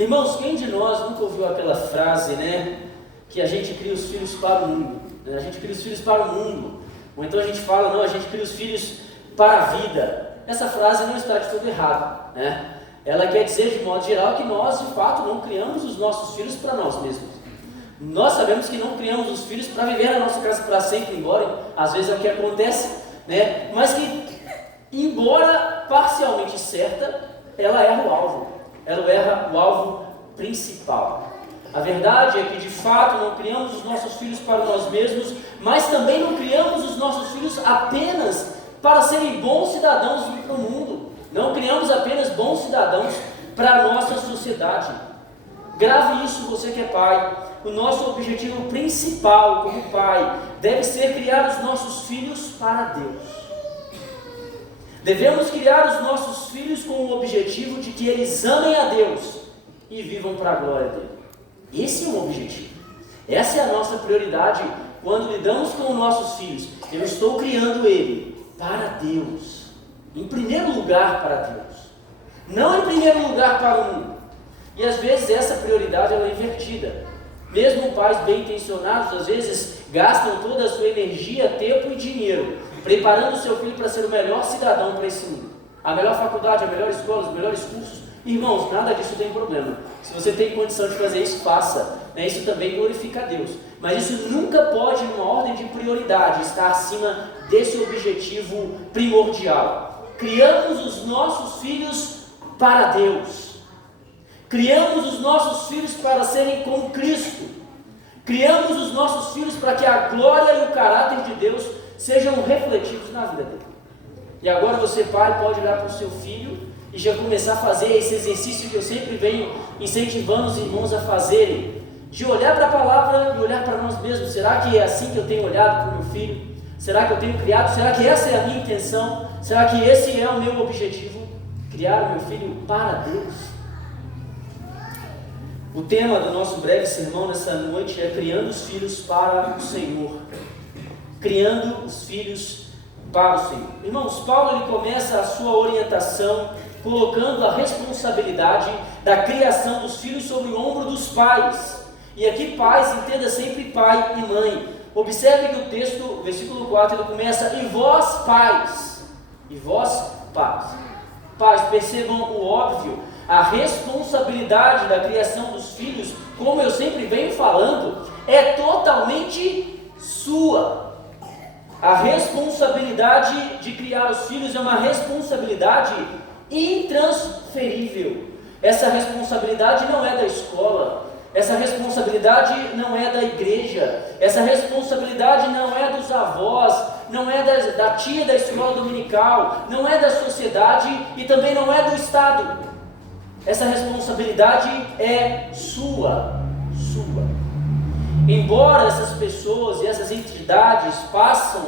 Irmãos, quem de nós nunca ouviu aquela frase, né? Que a gente cria os filhos para o mundo. A gente cria os filhos para o mundo. Ou então a gente fala, não, a gente cria os filhos para a vida. Essa frase não está de todo errado, né? Ela quer dizer, de modo geral, que nós, de fato, não criamos os nossos filhos para nós mesmos. Nós sabemos que não criamos os filhos para viver na nossa casa para sempre, embora às vezes é o que acontece, né? Mas que, embora parcialmente certa, ela erra o alvo. Ela erra o alvo principal. A verdade é que, de fato, não criamos os nossos filhos para nós mesmos, mas também não criamos os nossos filhos apenas para serem bons cidadãos para o mundo. Não criamos apenas bons cidadãos para a nossa sociedade. Grave isso, você que é pai. O nosso objetivo principal como pai deve ser criar os nossos filhos para Deus. Devemos criar os nossos filhos com o objetivo de que eles amem a Deus e vivam para a glória dele. Esse é o objetivo. Essa é a nossa prioridade quando lidamos com os nossos filhos. Eu estou criando ele para Deus. Em primeiro lugar para Deus. Não em primeiro lugar para o mundo. E às vezes essa prioridade ela é invertida. Mesmo pais bem intencionados, às vezes gastam toda a sua energia, tempo e dinheiro preparando o seu filho para ser o melhor cidadão para esse mundo. A melhor faculdade, a melhor escola, os melhores cursos. Irmãos, nada disso tem problema. Se você tem condição de fazer isso, faça. Isso também glorifica a Deus. Mas isso nunca pode, numa ordem de prioridade, estar acima desse objetivo primordial. Criamos os nossos filhos para Deus. Criamos os nossos filhos para serem como Cristo. Criamos os nossos filhos para que a glória e o caráter de Deus sejam refletidos na vida dele. E agora você, pai, pode olhar para o seu filho e já começar a fazer esse exercício que eu sempre venho incentivando os irmãos a fazerem, de olhar para a palavra e olhar para nós mesmos. Será que é assim que eu tenho olhado para o meu filho? Será que eu tenho criado? Será que essa é a minha intenção? Será que esse é o meu objetivo? Criar o meu filho para Deus? O tema do nosso breve sermão nessa noite é criando os filhos para o Senhor. Criando os filhos para o Senhor. Irmãos, Paulo ele começa a sua orientação colocando a responsabilidade da criação dos filhos sobre o ombro dos pais. E aqui pais, entenda sempre pai e mãe. Observe que o texto, versículo 4, ele começa: e vós pais, e vós pais. Pais, percebam o óbvio, a responsabilidade da criação dos filhos, como eu sempre venho falando, é totalmente sua. A responsabilidade de criar os filhos é uma responsabilidade intransferível. Essa responsabilidade não é da escola, essa responsabilidade não é da igreja, essa responsabilidade não é dos avós, não é da tia da escola dominical, não é da sociedade e também não é do Estado. Essa responsabilidade é sua. Embora essas pessoas e essas entidades passam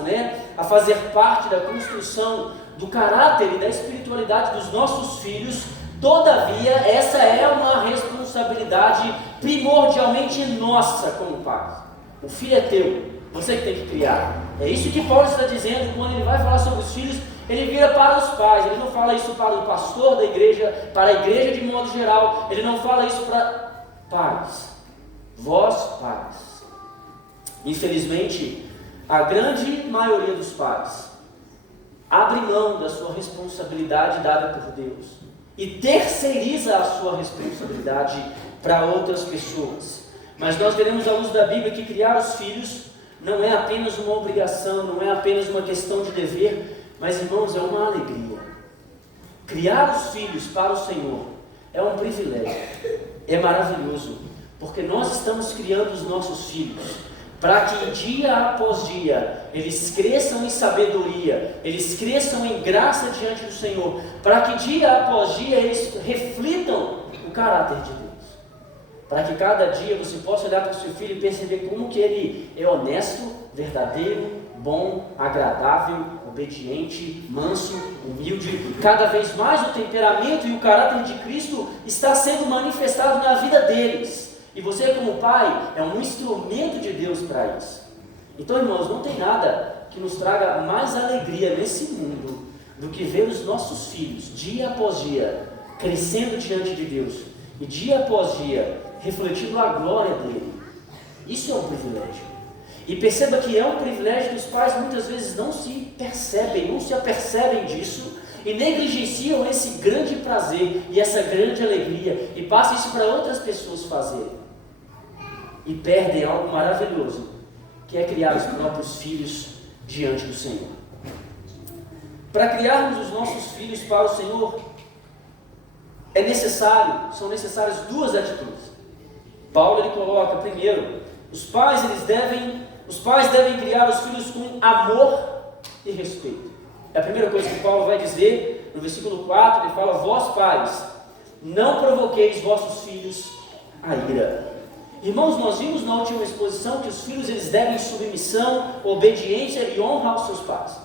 a fazer parte da construção do caráter e da espiritualidade dos nossos filhos, todavia essa é uma responsabilidade primordialmente nossa como pais. O filho é teu, você que tem que criar. É isso que Paulo está dizendo quando ele vai falar sobre os filhos. Ele vira para os pais, ele não fala isso para o pastor da igreja, para a igreja de modo geral, ele não fala isso para pais. Vós pais. Infelizmente, a grande maioria dos pais abre mão da sua responsabilidade dada por Deus e terceiriza a sua responsabilidade para outras pessoas. Mas nós veremos à luz da Bíblia que criar os filhos não é apenas uma obrigação, não é apenas uma questão de dever, mas, irmãos, é uma alegria. Criar os filhos para o Senhor é um privilégio, é maravilhoso, porque nós estamos criando os nossos filhos para que dia após dia eles cresçam em sabedoria, eles cresçam em graça diante do Senhor, para que dia após dia eles reflitam o caráter de Deus, para que cada dia você possa olhar para o seu filho e perceber como que ele é honesto, verdadeiro, bom, agradável, obediente, manso, humilde. Cada vez mais o temperamento e o caráter de Cristo está sendo manifestado na vida deles. E você, como pai, é um instrumento de Deus para isso. Então, irmãos, não tem nada que nos traga mais alegria nesse mundo do que ver os nossos filhos, dia após dia, crescendo diante de Deus e dia após dia refletindo a glória dele. Isso é um privilégio. E perceba que é um privilégio que os pais muitas vezes não se apercebem disso e negligenciam esse grande prazer e essa grande alegria e passam isso para outras pessoas fazerem. E perdem algo maravilhoso, que é criar os próprios filhos diante do Senhor. Para criarmos os nossos filhos para o Senhor, são necessárias duas atitudes. Paulo ele coloca, primeiro, os pais devem criar os filhos com amor e respeito. É a primeira coisa que Paulo vai dizer no versículo 4, ele fala: vós pais, não provoqueis vossos filhos a ira. Irmãos, nós vimos na última exposição que os filhos eles devem submissão, obediência e honra aos seus pais.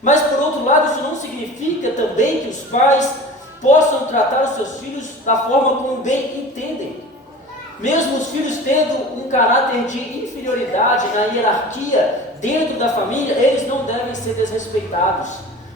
Mas por outro lado, isso não significa também que os pais possam tratar os seus filhos da forma como bem entendem. Mesmo os filhos tendo um caráter de inferioridade na hierarquia dentro da família, eles não devem ser desrespeitados,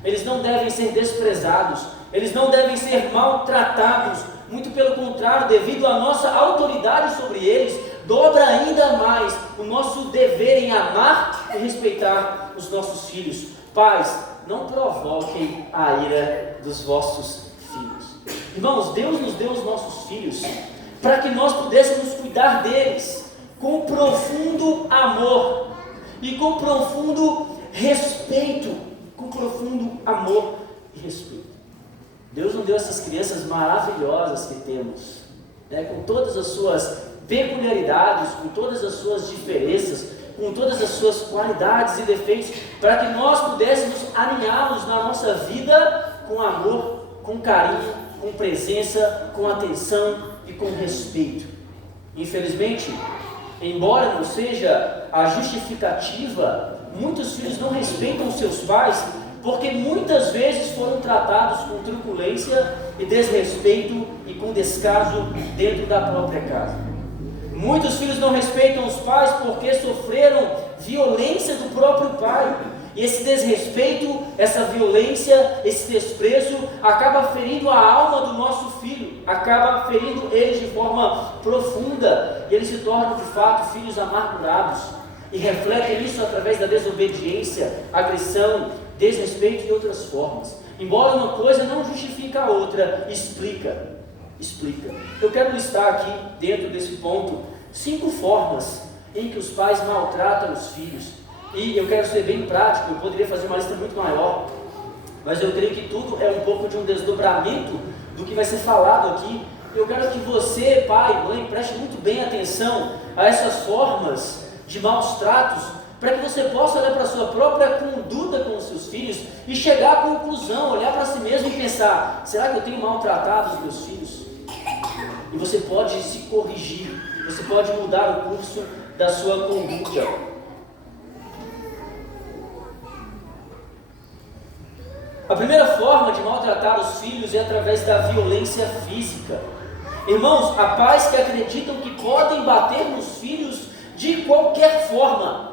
eles não devem ser desprezados, eles não devem ser maltratados. Muito pelo contrário, devido à nossa autoridade sobre eles, dobra ainda mais o nosso dever em amar e respeitar os nossos filhos. Pais, não provoquem a ira dos vossos filhos. Irmãos, Deus nos deu os nossos filhos para que nós pudéssemos cuidar deles com profundo amor e com profundo respeito. Com profundo amor e respeito. Deus nos deu essas crianças maravilhosas que temos, né, com todas as suas peculiaridades, com todas as suas diferenças, com todas as suas qualidades e defeitos, para que nós pudéssemos alinhá-los na nossa vida com amor, com carinho, com presença, com atenção e com respeito. Infelizmente, embora não seja a justificativa, muitos filhos não respeitam os seus pais, porque muitas vezes foram tratados com truculência e desrespeito e com descaso dentro da própria casa. Muitos filhos não respeitam os pais porque sofreram violência do próprio pai. E esse desrespeito, essa violência, esse desprezo acaba ferindo a alma do nosso filho, acaba ferindo ele de forma profunda, e eles se tornam de fato filhos amargurados, e refletem isso através da desobediência, agressão, desrespeito e outras formas. Embora uma coisa não justifique a outra, explica. Eu quero listar aqui, dentro desse ponto, 5 formas em que os pais maltratam os filhos. E eu quero ser bem prático, eu poderia fazer uma lista muito maior, mas eu creio que tudo é um pouco de um desdobramento do que vai ser falado aqui. Eu quero que você, pai, mãe, preste muito bem atenção a essas formas de maus tratos, para que você possa olhar para a sua própria conduta com os seus filhos e chegar à conclusão, olhar para si mesmo e pensar: será que eu tenho maltratado os meus filhos? E você pode se corrigir, você pode mudar o curso da sua conduta. A primeira forma de maltratar os filhos é através da violência física. Irmãos, há pais que acreditam que podem bater nos filhos de qualquer forma.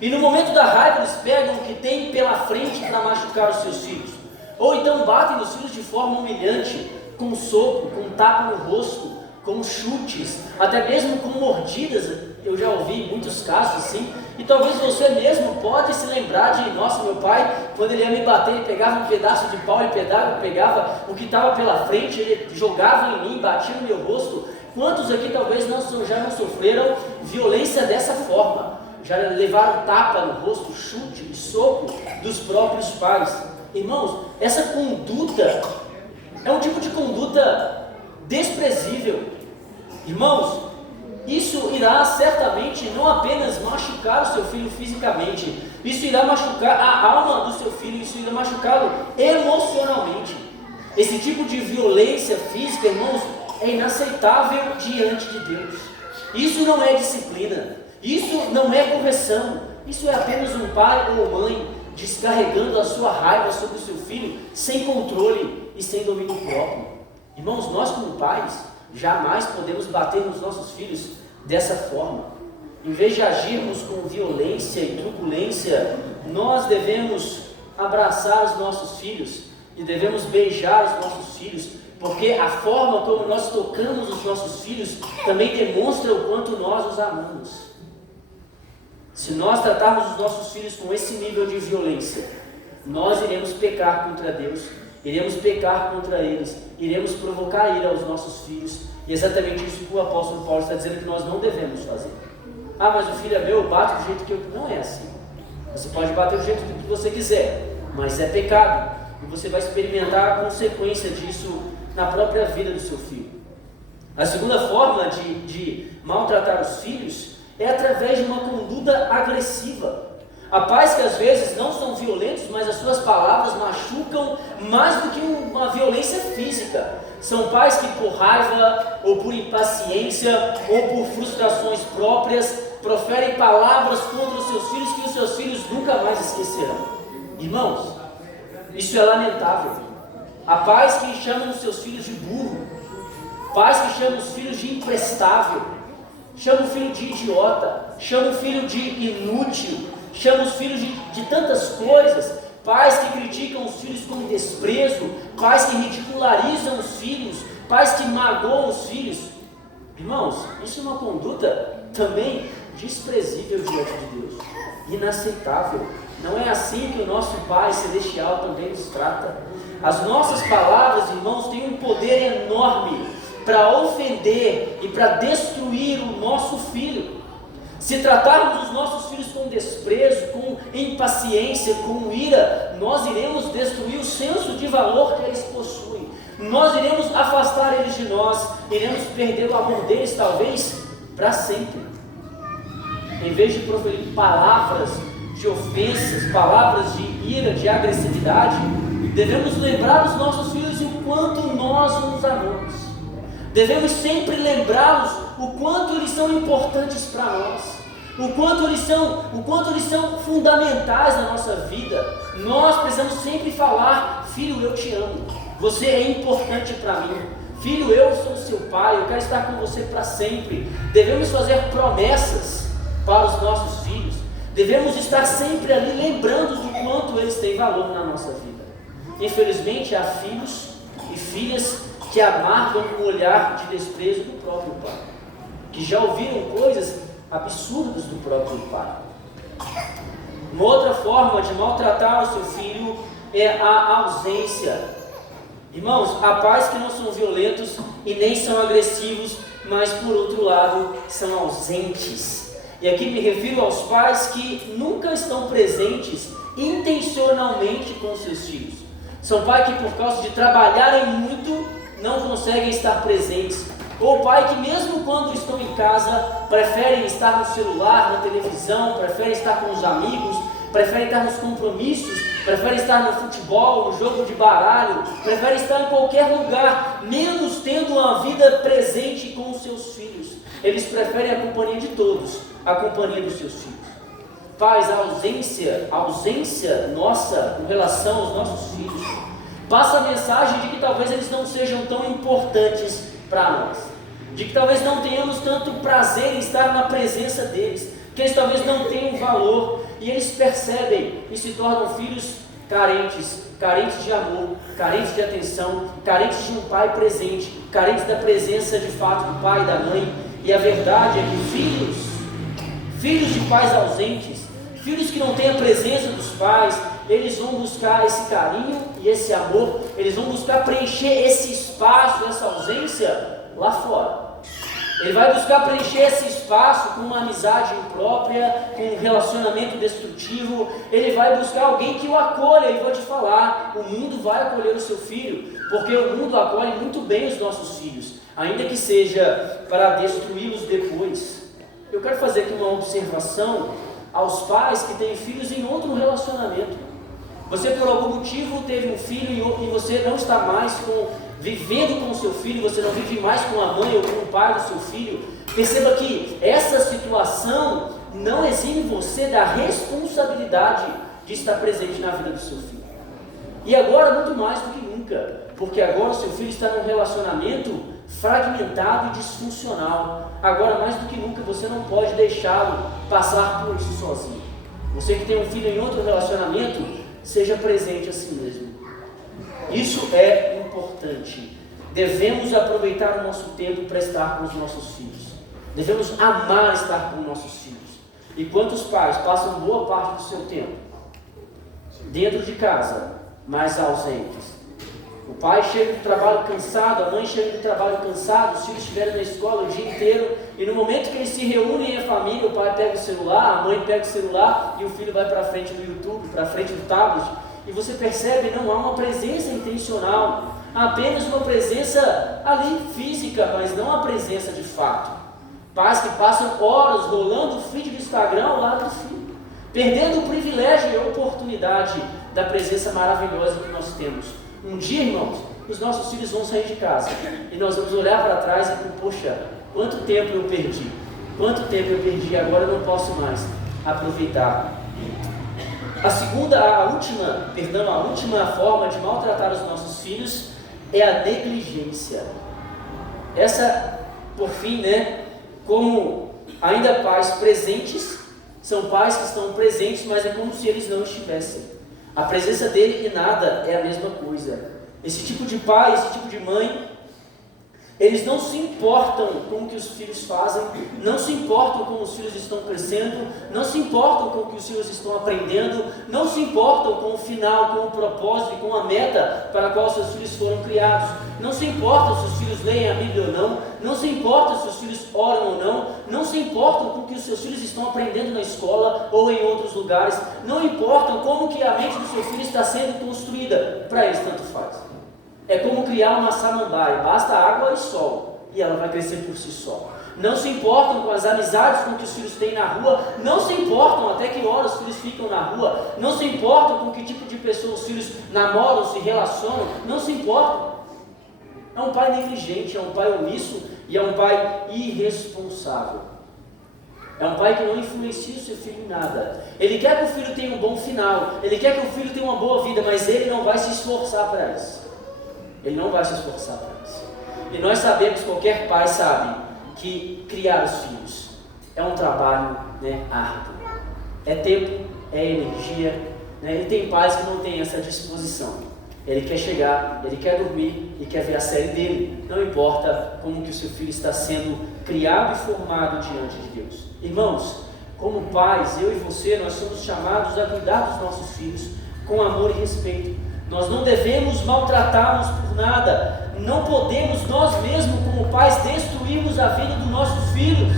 E no momento da raiva eles pegam o que tem pela frente para machucar os seus filhos. Ou então batem nos filhos de forma humilhante, com soco, com tapa no rosto, com chutes, até mesmo com mordidas. Eu já ouvi muitos casos assim. E talvez você mesmo pode se lembrar de: nossa, meu pai, quando ele ia me bater, ele pegava um pedaço de pau, ele pegava o que estava pela frente, ele jogava em mim, batia no meu rosto. Quantos aqui talvez já não sofreram violência dessa forma? Já levaram tapa no rosto, chute e soco dos próprios pais. Irmãos, essa conduta é um tipo de conduta desprezível. Irmãos, isso irá certamente não apenas machucar o seu filho fisicamente, isso irá machucar a alma do seu filho, isso irá machucá-lo emocionalmente. Esse tipo de violência física, irmãos, é inaceitável diante de Deus. Isso não é disciplina, isso não é correção, isso é apenas um pai ou mãe descarregando a sua raiva sobre o seu filho sem controle e sem domínio próprio. Irmãos, nós como pais jamais podemos bater nos nossos filhos dessa forma. Em vez de agirmos com violência e truculência, nós devemos abraçar os nossos filhos e devemos beijar os nossos filhos porque a forma como nós tocamos os nossos filhos também demonstra o quanto nós os amamos. Se nós tratarmos os nossos filhos com esse nível de violência, nós iremos pecar contra Deus, iremos pecar contra eles, iremos provocar ira aos nossos filhos, e é exatamente isso que o apóstolo Paulo está dizendo que nós não devemos fazer. Ah, mas o filho é meu, eu bato do jeito que eu... Não é assim. Você pode bater do jeito que você quiser, mas é pecado, e você vai experimentar a consequência disso na própria vida do seu filho. A segunda forma de maltratar os filhos é através de uma conduta agressiva. Há pais que às vezes não são violentos, mas as suas palavras machucam mais do que uma violência física. São pais que por raiva, ou por impaciência, ou por frustrações próprias, proferem palavras contra os seus filhos que os seus filhos nunca mais esquecerão. Irmãos, isso é lamentável. Há pais que chamam os seus filhos de burro, pais que chamam os filhos de imprestável, chamam o filho de idiota, chamam o filho de inútil, chamam os filhos de tantas coisas, pais que criticam os filhos com desprezo, pais que ridicularizam os filhos, pais que magoam os filhos. Irmãos, isso é uma conduta também desprezível diante de Deus, inaceitável. Não é assim que o nosso Pai Celestial também nos trata. As nossas palavras, irmãos, têm um poder enorme para ofender e para destruir o nosso filho. Se tratarmos os nossos filhos com desprezo, com impaciência, com ira, nós iremos destruir o senso de valor que eles possuem. Nós iremos afastar eles de nós, iremos perder o amor deles, talvez, para sempre. Em vez de proferir palavras de ofensas, palavras de ira, de agressividade, devemos lembrar os nossos filhos o quanto nós os amamos. Devemos sempre lembrá-los o quanto eles são importantes para nós, o quanto eles são fundamentais na nossa vida. Nós precisamos sempre falar: filho, eu te amo, você é importante para mim. Filho, eu sou seu pai, eu quero estar com você para sempre. Devemos fazer promessas para os nossos filhos. Devemos estar sempre ali lembrando do quanto eles têm valor na nossa vida. Infelizmente, há filhos e filhas que amargam o olhar de desprezo do próprio pai, que já ouviram coisas absurdas do próprio pai. Uma outra forma de maltratar o seu filho é a ausência. Irmãos, há pais que não são violentos e nem são agressivos, mas por outro lado são ausentes. E aqui me refiro aos pais que nunca estão presentes intencionalmente com seus filhos. São pais que, por causa de trabalharem muito, não conseguem estar presentes. Ou pai que, mesmo quando estão em casa, preferem estar no celular, na televisão, preferem estar com os amigos, preferem estar nos compromissos, preferem estar no futebol, no jogo de baralho, preferem estar em qualquer lugar, menos tendo uma vida presente com os seus filhos. Eles preferem a companhia de todos, a companhia dos seus filhos. Pais, a ausência nossa em relação aos nossos filhos passa a mensagem de que talvez eles não sejam tão importantes para nós, de que talvez não tenhamos tanto prazer em estar na presença deles, que eles talvez não tenham valor, e eles percebem e se tornam filhos carentes de amor, carentes de atenção, carentes de um pai presente, carentes da presença de fato do pai e da mãe. E a verdade é que filhos de pais ausentes, filhos que não têm a presença dos pais, eles vão buscar esse carinho e esse amor, eles vão buscar preencher esse espaço, essa ausência lá fora. Ele vai buscar preencher esse espaço com uma amizade imprópria, com um relacionamento destrutivo. Ele vai buscar alguém que o acolha. E vou te falar, o mundo vai acolher o seu filho, porque o mundo acolhe muito bem os nossos filhos, ainda que seja para destruí-los depois. Eu quero fazer aqui uma observação aos pais que têm filhos em outro relacionamento. Você, por algum motivo, teve um filho e você não está mais vivendo com o seu filho, você não vive mais com a mãe ou com o pai do seu filho. Perceba que essa situação não exime você da responsabilidade de estar presente na vida do seu filho. E agora, muito mais do que nunca, porque agora o seu filho está num relacionamento fragmentado e disfuncional. Agora, mais do que nunca, você não pode deixá-lo passar por isso sozinho. Você que tem um filho em outro relacionamento, seja presente assim mesmo. Isso é importante. devemos aproveitar o nosso tempo para estar com os nossos filhos. Devemos amar estar com os nossos filhos. E quantos pais passam boa parte do seu tempo dentro de casa, mas ausentes? O pai chega do trabalho cansado, a mãe chega do trabalho cansado, os filhos estiveram na escola o dia inteiro, e no momento que eles se reúnem em família, o pai pega o celular, a mãe pega o celular, e o filho vai para frente do YouTube, para frente do tablet, e você percebe, não há uma presença intencional, há apenas uma presença ali física, mas não a presença de fato. Pais que passam horas rolando o feed do Instagram ao lado do filho, perdendo o privilégio e a oportunidade da presença maravilhosa que nós temos. Um dia, irmãos, os nossos filhos vão sair de casa e nós vamos olhar para trás e dizer, poxa, quanto tempo eu perdi, agora eu não posso mais aproveitar. A última forma de maltratar os nossos filhos é a negligência. Essa, por fim, como ainda pais presentes, são pais que estão presentes, mas é como se eles não estivessem. A presença dele e nada é a mesma coisa. Esse tipo de pai, esse tipo de mãe, eles não se importam com o que os filhos fazem, não se importam com os filhos estão crescendo, não se importam com o que os filhos estão aprendendo, não se importam com o final, com o propósito e com a meta para a qual seus filhos foram criados, não se importam se os filhos leem a Bíblia ou não, não se importam se os filhos oram ou não, não se importam com o que os seus filhos estão aprendendo na escola ou em outros lugares, não importam como que a mente do seu filho está sendo construída, para eles tanto faz. É como criar uma samambaia, basta água e sol, e ela vai crescer por si só. Não se importam com as amizades com que os filhos têm na rua, não se importam até que hora os filhos ficam na rua, não se importam com que tipo de pessoa os filhos namoram, se relacionam, não se importam. É um pai negligente, é um pai omisso e é um pai irresponsável. É um pai que não influencia o seu filho em nada. Ele quer que o filho tenha um bom final, ele quer que o filho tenha uma boa vida, mas ele não vai se esforçar para isso. Ele não vai se esforçar para isso. E nós sabemos, qualquer pai sabe, que criar os filhos é um trabalho árduo. É tempo, é energia. E tem pais que não têm essa disposição. Ele quer chegar, ele quer dormir e quer ver a série dele. Não importa como que o seu filho está sendo criado e formado diante de Deus. Irmãos, como pais, eu e você, nós somos chamados a cuidar dos nossos filhos com amor e respeito. Nós não devemos maltratá-los por nada. Não podemos nós mesmos, como pais, destruirmos a vida dos nossos filhos.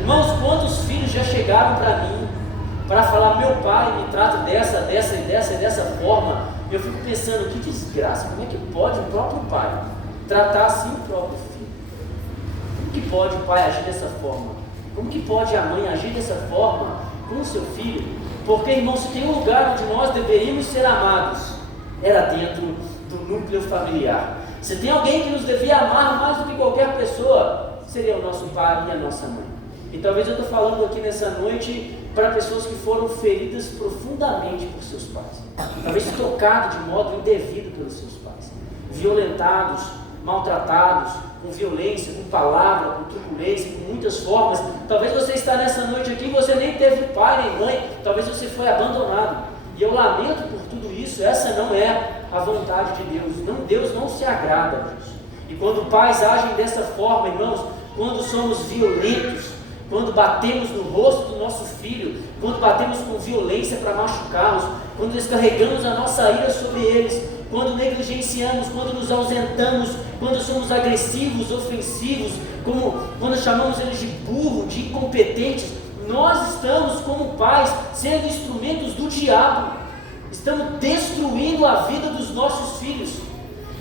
Irmãos, quantos filhos já chegaram para mim para falar, meu pai me trata dessa forma? Eu fico pensando, que desgraça, como é que pode o próprio pai tratar assim o próprio filho? Como que pode o pai agir dessa forma? Como que pode a mãe agir dessa forma com o seu filho? Porque, irmãos, se tem um lugar onde nós deveríamos ser amados, era dentro do núcleo familiar. Se tem alguém que nos devia amar mais do que qualquer pessoa, seria o nosso pai e a nossa mãe. E talvez eu estou falando aqui nessa noite para pessoas que foram feridas profundamente por seus pais. Talvez tocados de modo indevido pelos seus pais. Violentados, maltratados, com violência, com palavra, com truculência, com muitas formas. Talvez você está nessa noite aqui e você nem teve pai nem mãe, talvez você foi abandonado. E eu lamento por tudo isso, essa não é a vontade de Deus. Deus não se agrada disso. E quando pais agem dessa forma, irmãos, quando somos violentos, quando batemos no rosto do nosso filho, quando batemos com violência para machucá-los, quando descarregamos a nossa ira sobre eles, quando negligenciamos, quando nos ausentamos, quando somos agressivos, ofensivos, quando chamamos eles de burro, de incompetentes, nós estamos como pais sendo instrumentos do diabo, estamos destruindo a vida dos nossos filhos.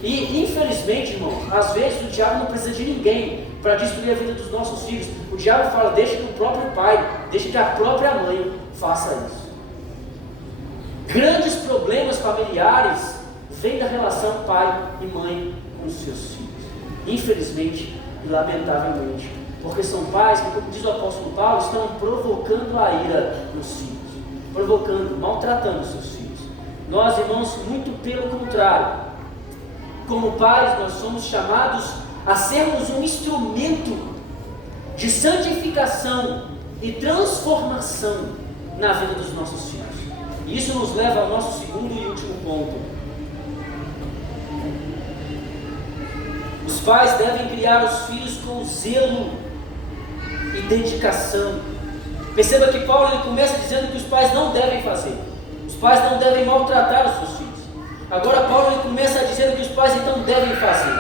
E infelizmente, irmão, às vezes o diabo não precisa de ninguém para destruir a vida dos nossos filhos. O diabo fala, deixa que o próprio pai, deixa que a própria mãe faça isso. Grandes problemas familiares vêm da relação pai e mãe com os seus filhos. Infelizmente e lamentavelmente, porque são pais que, como diz o apóstolo Paulo, estão provocando a ira nos filhos, maltratando os seus filhos. Nós, irmãos, muito pelo contrário, como pais, nós somos chamados a sermos um instrumento de santificação e transformação na vida dos nossos filhos. E isso nos leva ao nosso segundo e último ponto. pais devem criar os filhos com zelo e dedicação. Perceba que Paulo ele começa dizendo que os pais não devem fazer. Os pais não devem maltratar os seus filhos. Agora Paulo ele começa dizendo que os pais então devem fazer.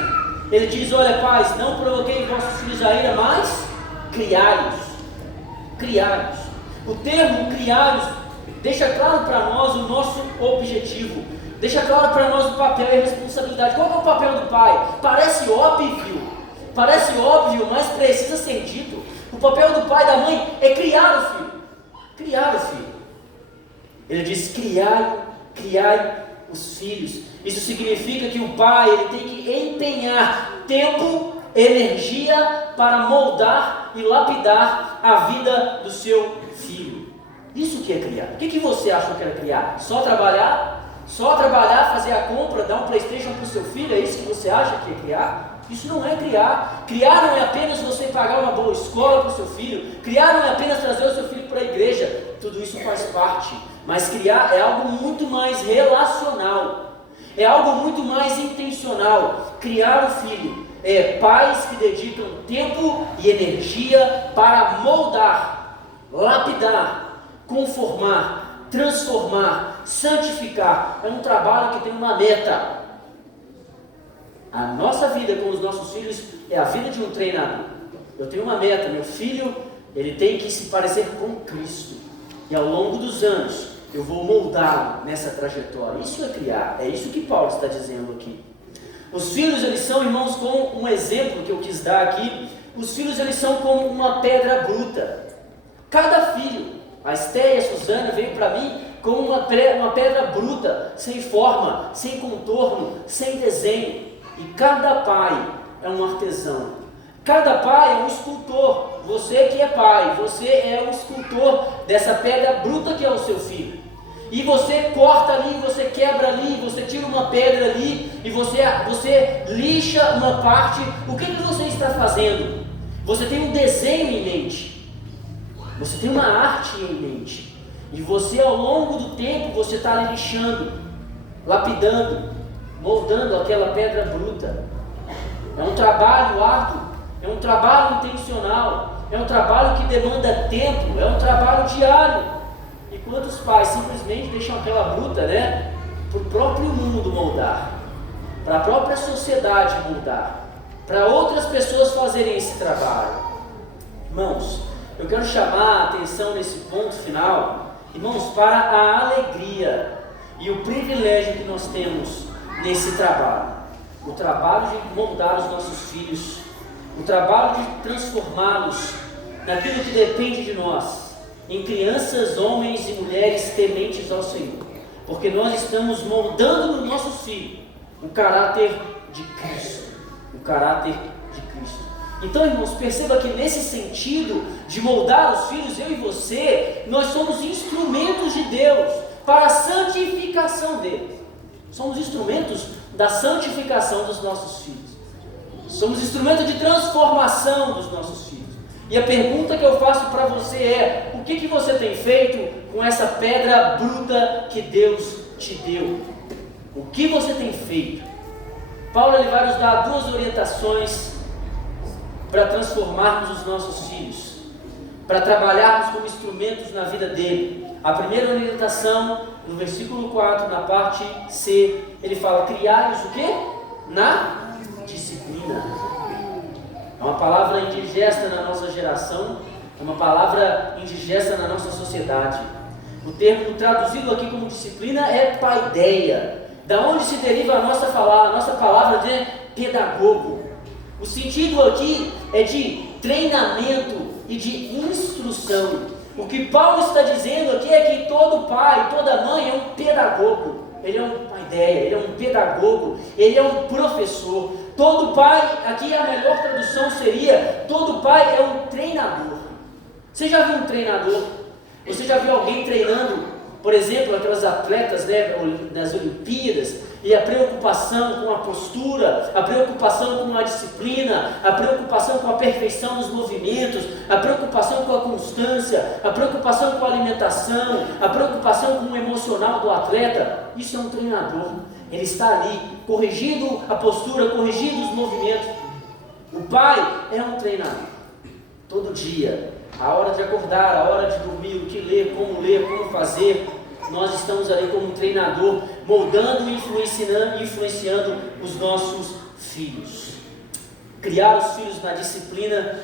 Ele diz: olha, pais, não provoquem vossos filhos a ira, mas criai-os. Criai-os. O termo criai-os deixa claro para nós o nosso objetivo. Deixa claro para nós o papel e a responsabilidade. Qual é o papel do pai? Parece óbvio, mas precisa ser dito. O papel do pai e da mãe é criar o filho. Criar o filho. Ele diz: criai os filhos. Isso significa que o pai ele tem que empenhar tempo, energia para moldar e lapidar a vida do seu filho. Isso que é criar. O que você acha que era criar? Só trabalhar, fazer a compra, dar um PlayStation para o seu filho? É isso que você acha que é criar? Isso não é criar. Criar não é apenas você pagar uma boa escola para o seu filho. Criar não é apenas trazer o seu filho para a igreja. Tudo isso faz parte. Mas criar é algo muito mais relacional. É algo muito mais intencional. Criar o filho é pais que dedicam tempo e energia para moldar, lapidar, conformar, transformar, santificar. É um trabalho que tem uma meta. A nossa vida com os nossos filhos é a vida de um treinador. Eu tenho uma meta, meu filho, ele tem que se parecer com Cristo. E ao longo dos anos, eu vou moldá-lo nessa trajetória. Isso é criar, é isso que Paulo está dizendo aqui. Os filhos, eles são, irmãos, como um exemplo que eu quis dar aqui. Os filhos, eles são como uma pedra bruta. Cada filho, a Esté e a Suzana veio para mim como uma pedra bruta, sem forma, sem contorno, sem desenho. E cada pai é um artesão. Cada pai é um escultor. Você que é pai, você é um escultor dessa pedra bruta que é o seu filho. E você corta ali, você quebra ali, você tira uma pedra ali, e você lixa uma parte. O que você está fazendo? Você tem um desenho em mente. Você tem uma arte em mente. E você, ao longo do tempo, você está ali lixando, lapidando, moldando aquela pedra bruta. É um trabalho árduo, é um trabalho intencional, é um trabalho que demanda tempo, é um trabalho diário. E quantos pais simplesmente deixam aquela bruta, para o próprio mundo moldar, para a própria sociedade moldar, para outras pessoas fazerem esse trabalho. Irmãos, eu quero chamar a atenção nesse ponto final, irmãos, para a alegria e o privilégio que nós temos nesse trabalho. O trabalho de moldar os nossos filhos, o trabalho de transformá-los naquilo que depende de nós, em crianças, homens e mulheres tementes ao Senhor, porque nós estamos moldando nos nossos filhos o caráter de Cristo, o caráter de Cristo. Então, irmãos, perceba que nesse sentido de moldar os filhos, eu e você, nós somos instrumentos de Deus para a santificação deles. Somos instrumentos da santificação dos nossos filhos. Somos instrumentos de transformação dos nossos filhos. E a pergunta que eu faço para você é: o que você tem feito com essa pedra bruta que Deus te deu? O que você tem feito? Paulo ele vai nos dar duas orientações para transformarmos os nossos filhos, para trabalharmos como instrumentos na vida dele. A primeira orientação, no versículo 4, na parte C, ele fala: criai-os o quê? Na disciplina. É uma palavra indigesta na nossa geração, é uma palavra indigesta na nossa sociedade. O termo traduzido aqui como disciplina é paideia, da onde se deriva a nossa palavra de pedagogo. O sentido aqui é de treinamento e de instrução. O que Paulo está dizendo aqui é que todo pai, toda mãe é um pedagogo. Ele é um paideia, ele é um pedagogo, ele é um professor. Todo pai, aqui a melhor tradução seria: todo pai é um treinador. Você já viu um treinador? Você já viu alguém treinando, por exemplo, aquelas atletas nas Olimpíadas, e a preocupação com a postura, a preocupação com a disciplina, a preocupação com a perfeição dos movimentos, a preocupação com a constância, a preocupação com a alimentação, a preocupação com o emocional do atleta? Isso é um treinador. Ele está ali corrigindo a postura, corrigindo os movimentos. O pai é um treinador. Todo dia, a hora de acordar, a hora de dormir, o que ler, como fazer, nós estamos ali como um treinador, moldando e influenciando os nossos filhos. Criar os filhos na disciplina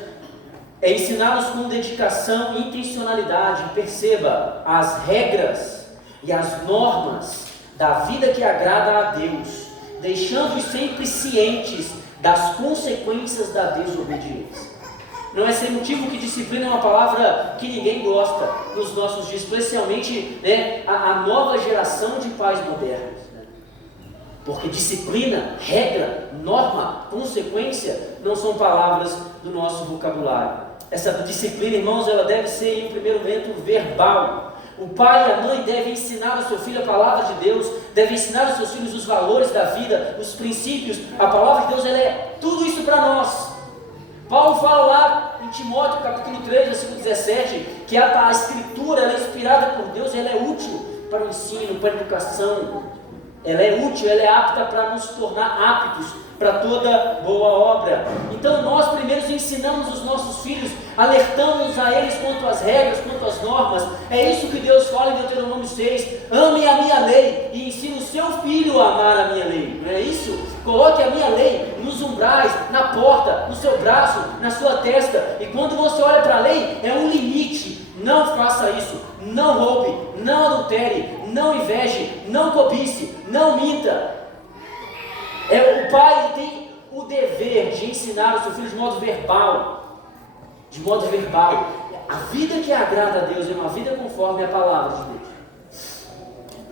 é ensiná-los com dedicação e intencionalidade. Perceba as regras e as normas da vida que agrada a Deus, deixando-os sempre cientes das consequências da desobediência. Não é sem motivo que disciplina é uma palavra que ninguém gosta nos nossos dias, especialmente a nova geração de pais modernos. Porque disciplina, regra, norma, consequência não são palavras do nosso vocabulário. Essa disciplina, irmãos, ela deve ser em um primeiro momento verbal. O pai e a mãe devem ensinar ao seu filho a palavra de Deus, devem ensinar aos seus filhos os valores da vida, os princípios. A palavra de Deus, ela é tudo isso para nós. Paulo fala lá em Timóteo, capítulo 3, versículo 17, que a escritura ela é inspirada por Deus e ela é útil para o ensino, para a educação. Ela é útil, ela é apta para nos tornar aptos para toda boa obra. Então nós primeiro ensinamos os nossos filhos, alertamos a eles quanto às regras, quanto às normas. É isso que Deus fala em Deuteronômio 6, ame a minha lei e ensine o seu filho a amar a minha lei. Não é isso? Coloque a minha lei nos umbrais, na porta, no seu braço, na sua testa. E quando você olha para a lei, é um limite. Não faça isso, não roube, não adultere, não inveje, não cobice, não minta. O pai tem o dever de ensinar o seu filho de modo verbal. De modo verbal. A vida que agrada a Deus é uma vida conforme a palavra de Deus.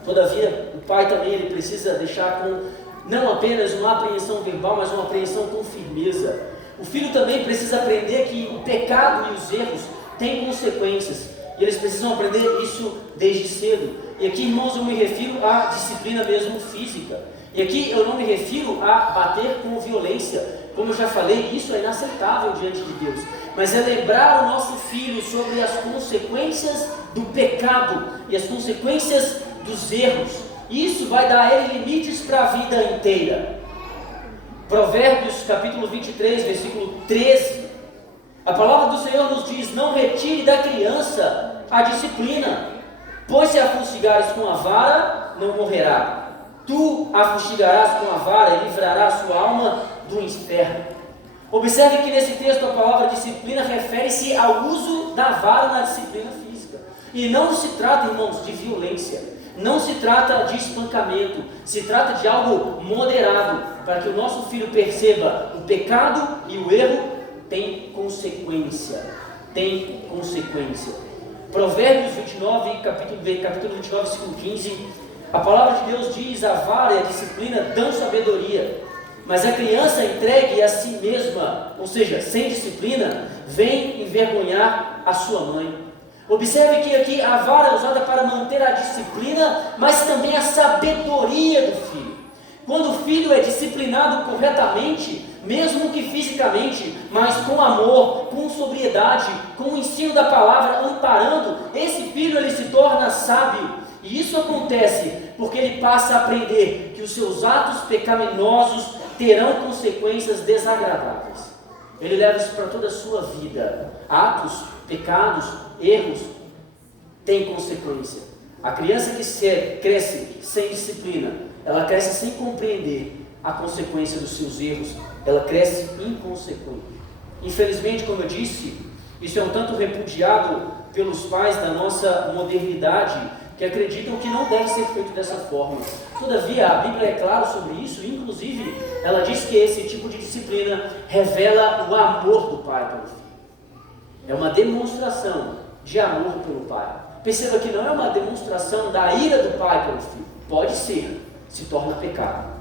Todavia, o pai também ele precisa deixar com não apenas uma apreensão verbal, mas uma apreensão com firmeza. O filho também precisa aprender que o pecado e os erros têm consequências. E eles precisam aprender isso desde cedo. E aqui, irmãos, eu me refiro à disciplina mesmo física. E aqui eu não me refiro a bater com violência. Como eu já falei, isso é inaceitável diante de Deus. Mas é lembrar o nosso filho sobre as consequências do pecado e as consequências dos erros. Isso vai dar a ele limites para a vida inteira. Provérbios capítulo 23, versículo 13. A palavra do Senhor nos diz: não retire da criança a disciplina, pois se a fustigares com a vara, não morrerá. Tu a fustigarás com a vara e livrarás sua alma do inferno. Observe que nesse texto a palavra disciplina refere-se ao uso da vara na disciplina física. E não se trata, irmãos, de violência. Não se trata de espancamento. Se trata de algo moderado, para que o nosso filho perceba o pecado e o erro tem consequência. Tem consequência. Provérbios 29, capítulo 29, versículo 15. A palavra de Deus diz: a vara e a disciplina dão sabedoria, mas a criança entregue a si mesma, ou seja, sem disciplina, vem envergonhar a sua mãe. Observe que aqui a vara é usada para manter a disciplina, mas também a sabedoria do filho. Quando o filho é disciplinado corretamente, mesmo que fisicamente, mas com amor, com sobriedade, com o ensino da palavra amparando, esse filho ele se torna sábio. E isso acontece porque ele passa a aprender que os seus atos pecaminosos terão consequências desagradáveis. Ele leva isso para toda a sua vida. Atos, pecados, erros têm consequência. A criança que cresce sem disciplina, ela cresce sem compreender a consequência dos seus erros. Ela cresce inconsequente. Infelizmente, como eu disse, isso é um tanto repudiado pelos pais da nossa modernidade, que acreditam que não deve ser feito dessa forma. Todavia, a Bíblia é clara sobre isso, inclusive, ela diz que esse tipo de disciplina revela o amor do pai pelo filho. É uma demonstração de amor pelo pai. Perceba que não é uma demonstração da ira do pai pelo filho. Pode ser, se torna pecado.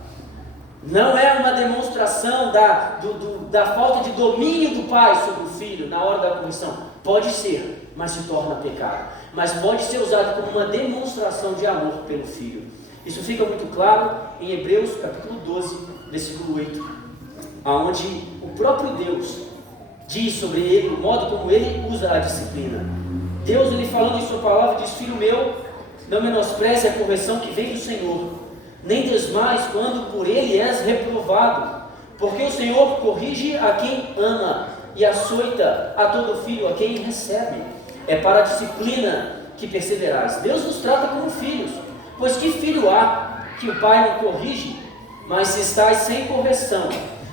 Não é uma demonstração da falta de domínio do pai sobre o filho na hora da correção. Pode ser, mas se torna pecado. Mas pode ser usado como uma demonstração de amor pelo filho. Isso fica muito claro em Hebreus capítulo 12, versículo 8, onde o próprio Deus diz sobre ele, o modo como ele usa a disciplina. Deus, ele falando em sua palavra, diz: filho meu, não menospreze a correção que vem do Senhor, nem desmais quando por ele és reprovado, Porque o Senhor corrige a quem ama e açoita a todo filho a quem recebe. É para a disciplina que perseverais. Deus nos trata como filhos. Pois que filho há que o pai não corrige? Mas se estáis sem correção,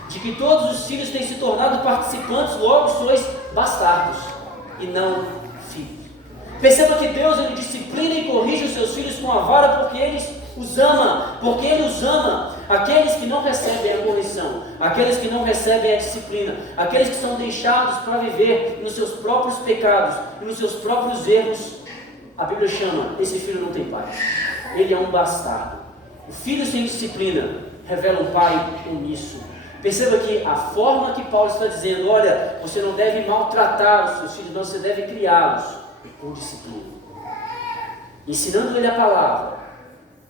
de que todos os filhos têm se tornado participantes, logo sois bastardos e não filhos. Perceba que Deus, Ele disciplina e corrige os seus filhos com a vara, porque Ele os ama, aqueles que não recebem a correção, aqueles que não recebem a disciplina, aqueles que são deixados para viver nos seus próprios pecados e nos seus próprios erros. A Bíblia chama, esse filho não tem pai, ele é um bastardo. O filho sem disciplina revela um pai omisso. Perceba que a forma que Paulo está dizendo, olha, você não deve maltratar os seus filhos, não, você deve criá-los com disciplina, ensinando ele a palavra,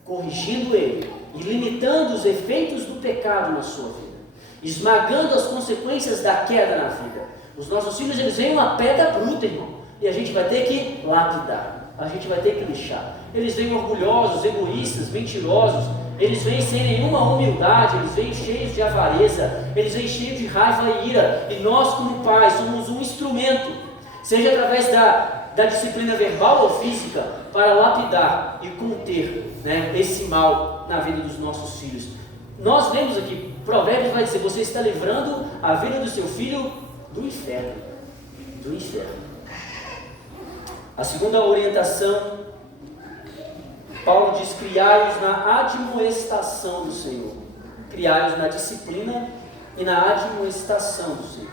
corrigindo ele e limitando os efeitos do pecado na sua vida, esmagando as consequências da queda na vida. Os nossos filhos, eles vêm uma pedra bruta, irmão, e a gente vai ter que lapidar, a gente vai ter que lixar. Eles vêm orgulhosos, egoístas, mentirosos, eles vêm sem nenhuma humildade, eles vêm cheios de avareza, eles vêm cheios de raiva e ira, e nós como pais somos um instrumento, seja através da disciplina verbal ou física, para lapidar e conter, esse mal na vida dos nossos filhos. Nós vemos aqui, Provérbios vai dizer, você está livrando a vida do seu filho do inferno. Do inferno. A segunda orientação, Paulo diz, criai-os na admoestação do Senhor. Criai-os na disciplina e na admoestação do Senhor.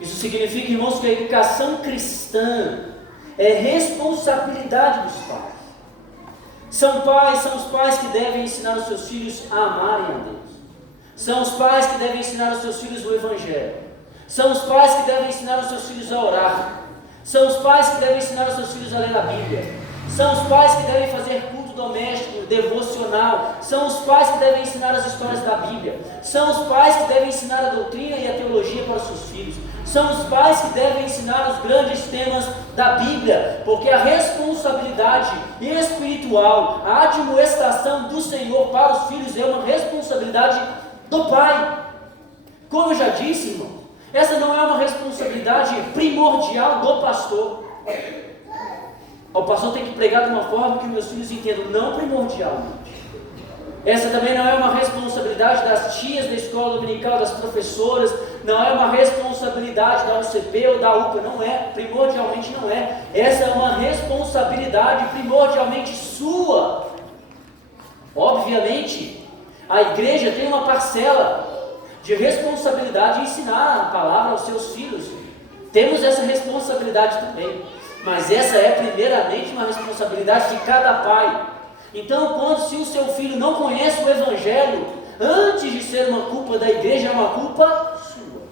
Isso significa, irmãos, que a educação cristã é responsabilidade dos pais. São os pais que devem ensinar os seus filhos a amarem a Deus. São os pais que devem ensinar os seus filhos o Evangelho. São os pais que devem ensinar os seus filhos a orar. São os pais que devem ensinar os seus filhos a ler a Bíblia. São os pais que devem fazer culto doméstico, devocional. São os pais que devem ensinar as histórias da Bíblia. São os pais que devem ensinar a doutrina e a teologia para os seus filhos. São os pais que devem ensinar os grandes temas da Bíblia, porque a responsabilidade espiritual, a admoestação do Senhor para os filhos é uma responsabilidade do pai. Como eu já disse, irmão, essa não é uma responsabilidade primordial do pastor. O pastor tem que pregar de uma forma que meus filhos entendam, não primordialmente. Essa também não é uma responsabilidade das tias da escola dominical, das professoras, não é uma responsabilidade da UCP ou da UPA, não é, primordialmente não é. Essa é uma responsabilidade primordialmente sua. Obviamente, a igreja tem uma parcela de responsabilidade de ensinar a palavra aos seus filhos. Temos essa responsabilidade também, mas essa é primeiramente uma responsabilidade de cada pai. Então, se o seu filho não conhece o Evangelho, antes de ser uma culpa da igreja, é uma culpa sua.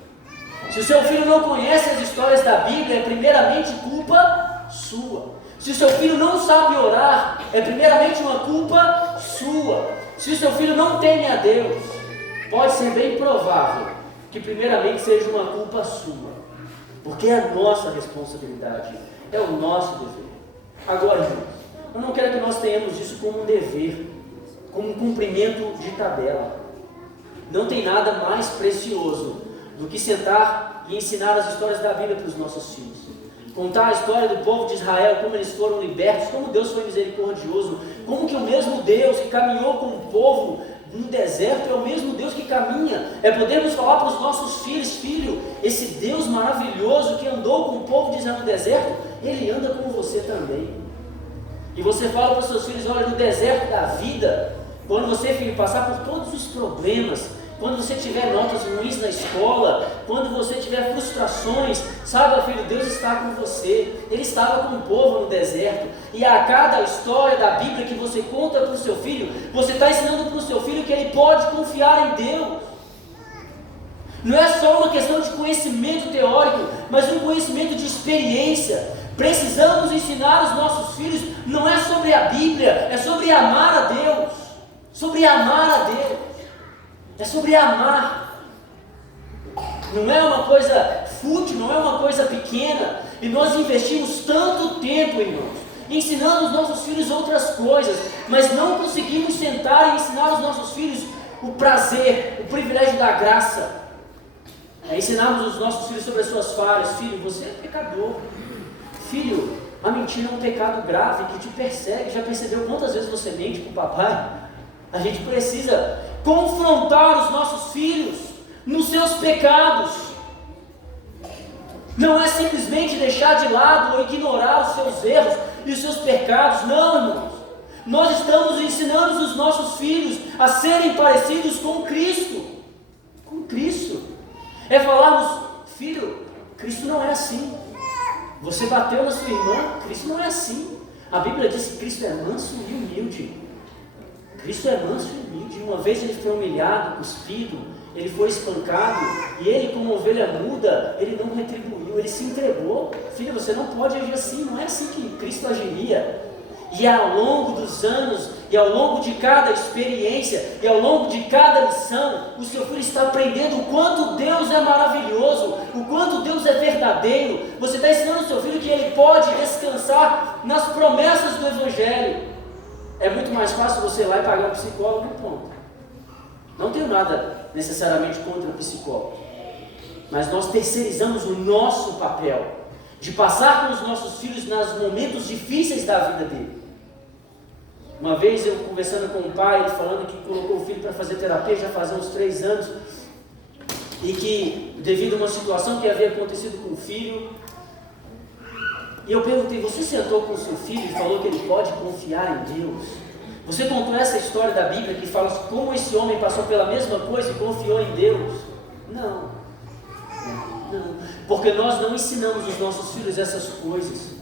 Se o seu filho não conhece as histórias da Bíblia, é primeiramente culpa sua. Se o seu filho não sabe orar, é primeiramente uma culpa sua. Se o seu filho não teme a Deus, pode ser bem provável que primeiramente seja uma culpa sua. Porque é a nossa responsabilidade, é o nosso dever. Agora, irmãos, eu não quero que nós tenhamos isso como um dever, como um cumprimento de tabela. Não tem nada mais precioso do que sentar e ensinar as histórias da Bíblia para os nossos filhos. Contar a história do povo de Israel, como eles foram libertos, como Deus foi misericordioso, como que o mesmo Deus que caminhou com o povo no deserto é o mesmo Deus que caminha. É podermos falar para os nossos filhos, filho, esse Deus maravilhoso que andou com o povo de Israel no deserto, Ele anda com você também. E você fala para os seus filhos, olha, no deserto da vida, quando você, filho, passar por todos os problemas, quando você tiver notas ruins na escola, quando você tiver frustrações, saiba, filho, Deus está com você. Ele estava com o povo no deserto. E a cada história da Bíblia que você conta para o seu filho, você está ensinando para o seu filho que ele pode confiar em Deus. Não é só uma questão de conhecimento teórico, mas um conhecimento de experiência. Precisamos ensinar os nossos filhos, não é sobre a Bíblia, é sobre amar a Deus. Sobre amar a Deus. É sobre amar. Não é uma coisa fútil, não é uma coisa pequena. E nós investimos tanto tempo, irmãos, ensinando os nossos filhos outras coisas, mas não conseguimos sentar e ensinar os nossos filhos o prazer, o privilégio da graça. ensinarmos os nossos filhos sobre as suas falhas. Filho, você é pecador. Filho, a mentira é um pecado grave que te persegue. Já percebeu quantas vezes você mente para o papai? A gente precisa confrontar os nossos filhos nos seus pecados. Não é simplesmente deixar de lado ou ignorar os seus erros e os seus pecados. Não, irmãos. Nós estamos ensinando os nossos filhos a serem parecidos com Cristo. Com Cristo. É falarmos, filho, Cristo não é assim. Você bateu na sua irmã, Cristo não é assim. A Bíblia diz que Cristo é manso e humilde. Cristo é manso e humilde. Uma vez ele foi humilhado, cuspido, ele foi espancado, e ele, como ovelha muda, ele não retribuiu, ele se entregou. Filho, você não pode agir assim, não é assim que Cristo agiria. E ao longo dos anos, e ao longo de cada experiência, e ao longo de cada lição, o seu filho está aprendendo o quanto Deus é maravilhoso, o quanto Deus é verdadeiro. Você está ensinando o seu filho que ele pode descansar nas promessas do Evangelho. É muito mais fácil você ir lá e pagar um psicólogo e ponto. Não tenho nada necessariamente contra o psicólogo, mas nós terceirizamos o nosso papel de passar com os nossos filhos nos momentos difíceis da vida dele. Uma vez eu conversando com o pai, ele falando que colocou o filho para fazer terapia já fazia uns 3 anos, e que devido a uma situação que havia acontecido com o filho, e eu perguntei, você sentou com o seu filho e falou que ele pode confiar em Deus? Você contou essa história da Bíblia que fala como esse homem passou pela mesma coisa e confiou em Deus? Não, porque nós não ensinamos os nossos filhos essas coisas.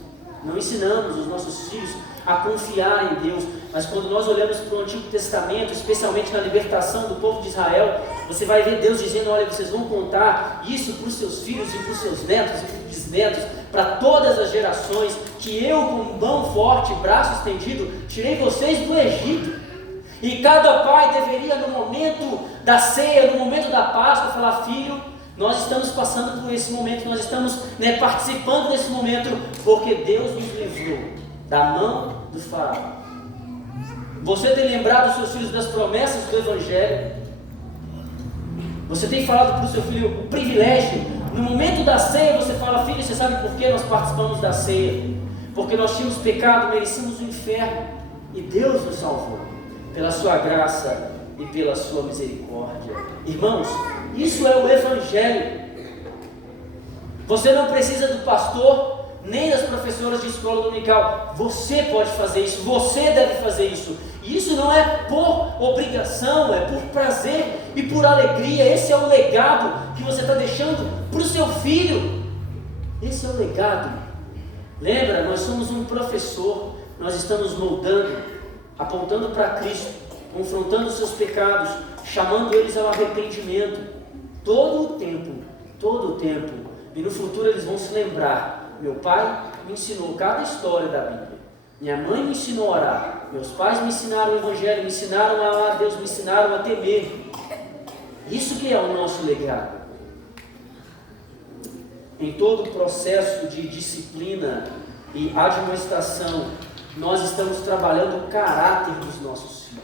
Não ensinamos os nossos filhos a confiar em Deus. Mas quando nós olhamos para o Antigo Testamento, especialmente na libertação do povo de Israel, você vai ver Deus dizendo, olha, vocês vão contar isso para os seus filhos e para os seus netos e para os bisnetos, para todas as gerações, que eu com mão forte, braço estendido, tirei vocês do Egito. E cada pai deveria, no momento da ceia, no momento da Páscoa, falar, filho, nós estamos passando por esse momento, nós estamos participando desse momento, porque Deus nos livrou da mão do faraó. Você tem lembrado os seus filhos das promessas do Evangelho? Você tem falado para o seu filho o privilégio? No momento da ceia você fala, filho, você sabe por que nós participamos da ceia? Porque nós tínhamos pecado, merecíamos o inferno, e Deus nos salvou, pela sua graça e pela sua misericórdia. Irmãos, isso é o Evangelho. Você não precisa do pastor, nem das professoras de escola dominical. Você pode fazer isso, você deve fazer isso. E isso não é por obrigação, é por prazer e por alegria. Esse é o legado que você está deixando para o seu filho. Esse é o legado. Lembra, nós somos um professor, nós estamos moldando, apontando para Cristo, confrontando os seus pecados, chamando eles ao arrependimento. Todo o tempo, e no futuro eles vão se lembrar, meu pai me ensinou cada história da Bíblia, minha mãe me ensinou a orar, meus pais me ensinaram o Evangelho, me ensinaram a amar a Deus, me ensinaram a temer. Isso que é o nosso legado. Em todo o processo de disciplina e admoestação, nós estamos trabalhando o caráter dos nossos filhos.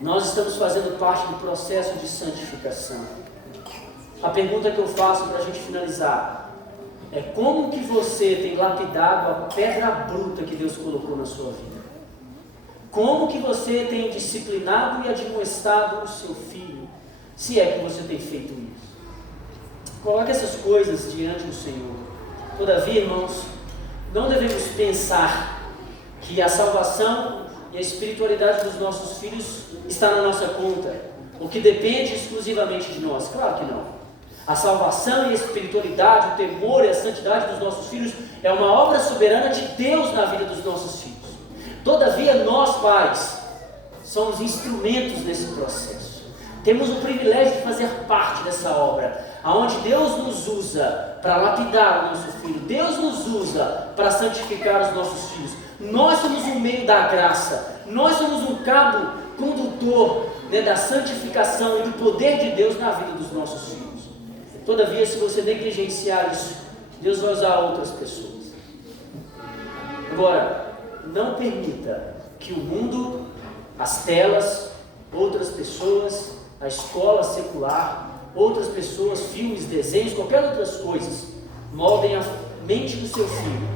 Nós estamos fazendo parte do processo de santificação. A pergunta que eu faço para a gente finalizar é como que você tem lapidado a pedra bruta que Deus colocou na sua vida? Como que você tem disciplinado e admoestado o seu filho, se é que você tem feito isso? Coloque essas coisas diante do Senhor. Todavia, irmãos, não devemos pensar que a salvação e a espiritualidade dos nossos filhos está na nossa conta, o que depende exclusivamente de nós. Claro que não. A salvação e a espiritualidade, o temor e a santidade dos nossos filhos é uma obra soberana de Deus na vida dos nossos filhos. Todavia, nós pais somos instrumentos desse processo. Temos o privilégio de fazer parte dessa obra, aonde Deus nos usa para lapidar o nosso filho, Deus nos usa para santificar os nossos filhos. Nós somos um meio da graça, nós somos um cabo condutor da santificação e do poder de Deus na vida dos nossos filhos. Todavia, se você negligenciar isso, Deus vai usar outras pessoas. Agora, não permita que o mundo, as telas, outras pessoas, a escola secular outras pessoas, filmes, desenhos, qualquer outras coisas, moldem a mente do seu filho,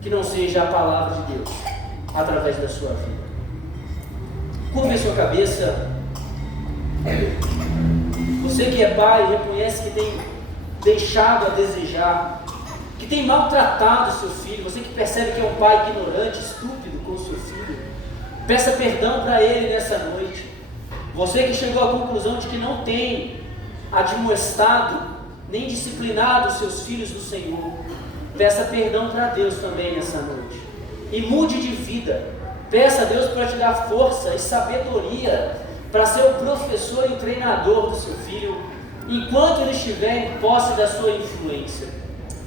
que não seja a palavra de Deus, através da sua vida. Curve a sua cabeça. Você que é pai, reconhece que tem deixado a desejar, que tem maltratado o seu filho, você que percebe que é um pai ignorante, estúpido com o seu filho, peça perdão para ele nessa noite. Você que chegou à conclusão de que não tem admoestado, nem disciplinado os seus filhos do Senhor, peça perdão para Deus também nessa noite. E mude de vida. Peça a Deus para te dar força e sabedoria para ser o professor e o treinador do seu filho, enquanto ele estiver em posse da sua influência.